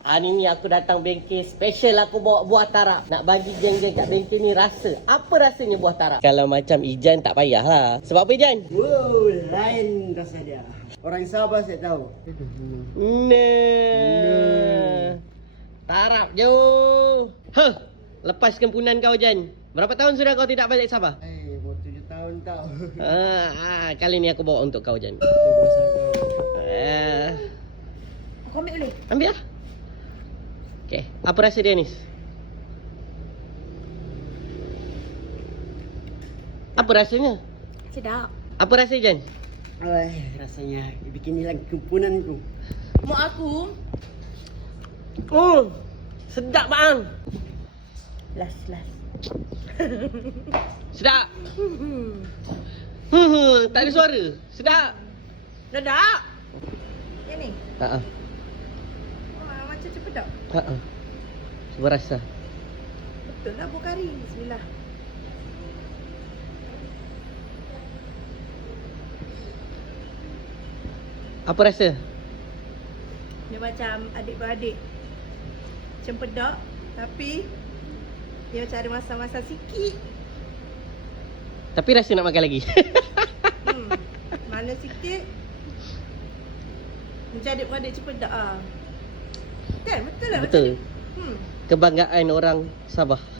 Hari ni aku datang bengkel special, aku bawa buah tarak. Nak bagi geng-geng kat bengkel ni rasa. Apa rasanya buah tarak? Kalau macam Ijan tak payahlah. Sebab apa Ijan? Wow, lain rasa dia. Orang Sabah saya tahu. Nah. Tarap jauh. Lepaskan punan kau Jan. Berapa tahun sudah kau tidak balik Sabah? Mau 7 tahun tau. Kali ni aku bawa untuk kau Jan. Kau ambil boleh? Ambil lah. Okay, apa rasa dia Anis? Apa rasanya? Sedap. Apa rasa Jan? Rasanya bikin hilang kempunanku. Mak aku Oh, sedap bang. last. Sedap. Tak ada suara. Sedap. Sedap. Yang ni. Haa. Macam cempedak. Haa. Cuba rasa. Betul lah buah kari. Bismillah. Apa rasa? Dia macam adik-beradik. Cempedak. Tapi dia macam ada masam-masam sikit. Tapi rasa nak makan lagi. Mana sikit. Macam adik-beradik cempedak ah. Kan? Betul lah. Betul. Macam, Kebanggaan orang Sabah.